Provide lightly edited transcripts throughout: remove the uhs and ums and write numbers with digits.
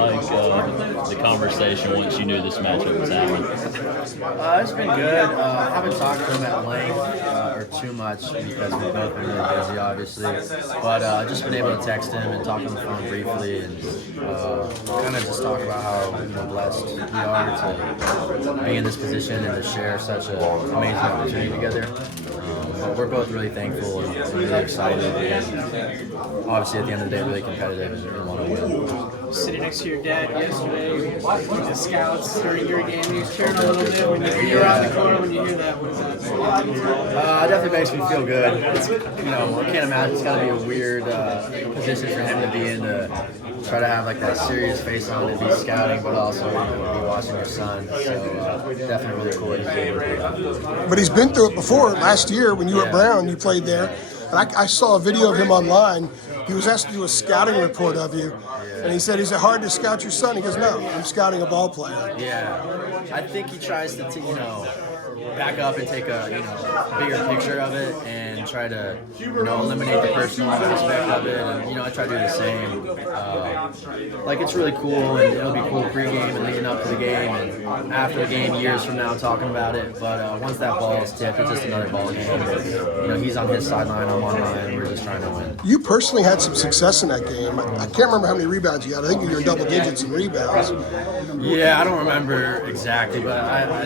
like the conversation once you knew this matchup was happening? It's been good. I haven't talked to him at length or too much because we've both been really busy, obviously. But I've just been able to text him and talk on the phone briefly and kind of just talk about how blessed we are to be in this position and to share such an amazing opportunity together. But we're both really thankful and really excited, and obviously at the end of the day, really competitive and want to win. Sitting next to your dad yesterday, the scouts during your game, he was cheering a little bit when you're out in the corner. When you hear that, what does that say? It definitely makes me feel good. It's, I can't imagine it's got to be a weird position for him to be in, to try to have like that serious face on and be scouting, but also be watching your son. So definitely really cool. But he's been through it before. Last year when you were at Brown, you played there. And I saw a video of him online. He was asked to do a scouting report of you. And he said, is it hard to scout your son? He goes, no, I'm scouting a ball player. Yeah. I think he tries to, back up and take a bigger picture of it and try to eliminate the personal aspect of it, and I try to do the same. Like, it's really cool, and it'll be cool pregame and leading up to the game and after the game, years from now, talking about it. But once that ball is tipped, it's just another ball game. He's on his sideline, I'm on mine, and we're just trying to win. You personally had some success in that game. I can't remember how many rebounds you had. I think you were in double digits in rebounds. Yeah, I don't remember exactly, but I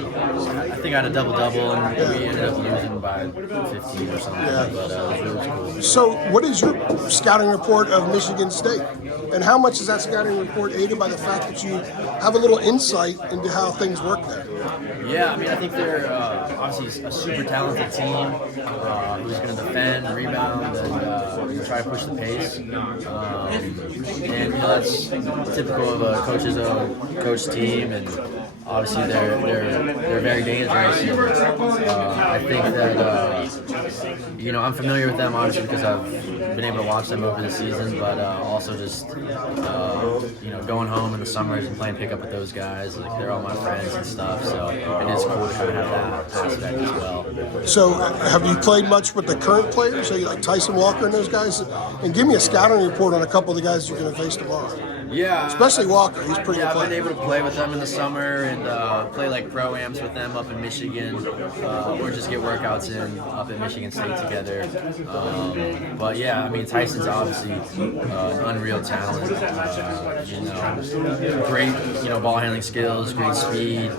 think I had a double-double, and we ended up losing by 15 or something. Yeah. But it was really cool. So what is your scouting report of Michigan State? And how much is that scouting report aided by the fact that you have a little insight into how things work there? Yeah, I think they're obviously a super talented team who's going to defend, rebound, and try to push the pace. And that's typical of a coach team, and obviously they're very dangerous. And, I think that I'm familiar with them obviously because I've been able to watch them over the season, but also just going home in the summers and playing pickup with those guys. Like, they're all my friends and stuff, so it is cool to kind of have that aspect as well. So have you played much with the current players? So you like Tyson Walker and those guys? And give me a scouting report on a couple of the guys you're going to face tomorrow. Yeah, especially Walker. He's pretty good. I've been able to play with them in the summer and play like pro-ams with them up in Michigan, or just get workouts in up at Michigan State together. But yeah, Tyson's obviously an unreal talent. Great, ball handling skills, great speed,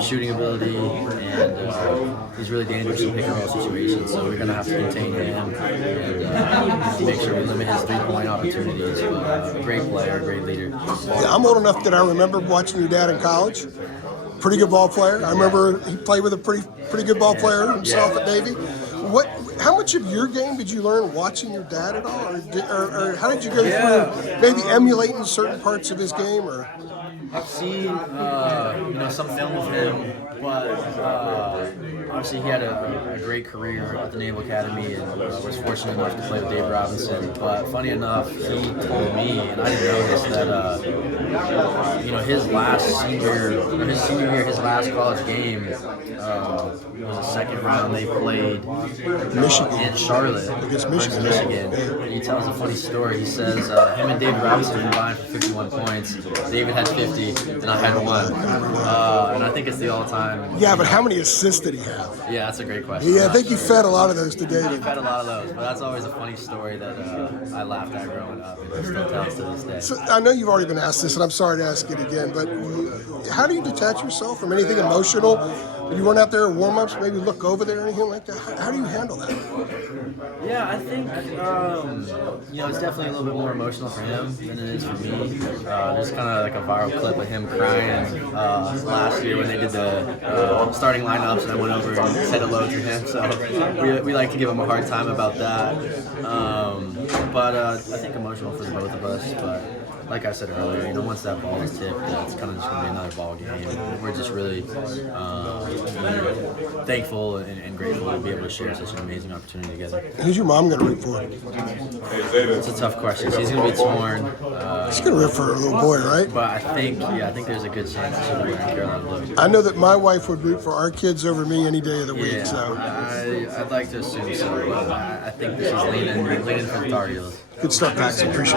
shooting ability, and he's really dangerous in pick and roll situations. So we're gonna have to contain him and make sure we limit his three-point opportunities. Great player, great leader. Yeah, I'm old enough that I remember watching your dad in college. Pretty good ball player. I remember he played with a pretty good ball player himself at Navy. How much of your game did you learn watching your dad at all, or how did you go through maybe emulating certain parts of his game? Or I've seen some film of him, but obviously he had a great career at the Naval Academy and was fortunate enough to play with Dave Robinson. But funny enough, he told me, and I didn't know this, that his senior year, his last college game was the second round. They played Michigan in Charlotte against Michigan. And he tells a funny story. He says him and David Robinson combined for 51 points. David had 50, and I had 1. And I think it's the all-time. Yeah, but how many assists did he have? Yeah, that's a great question. Yeah, I think you fed a lot of those to David. He fed a lot of those, but that's always a funny story that I laughed at growing up, and he still tells to this day. So I know you've already been asked this, and I'm sorry to ask it again, but how do you detach yourself from anything emotional? When you run out there in warm-ups, maybe look over there or anything like that? How do you handle that? Yeah, I think, it's definitely a little bit more emotional for him than it is for me. There's kind of like a viral clip of him crying last year when they did the starting lineups, and I went over and said hello to him. So we like to give him a hard time about that. But I think emotional for the both of us. But like I said earlier, once that ball is tipped, it's kind of just going to be another ball game. And we're just really thankful and grateful to be able to share such an amazing opportunity together. Who's your mom going to root for? It's a tough question. She's going to be torn. She's going to root for her little boy, right? But I think there's a good chance she'll be wearing Carolina blue. I know that my wife would root for our kids over me any day of the week. So I'd like to assume so. I think that she's leaning for the Tar Heels. Good stuff, Paxson. Appreciate it.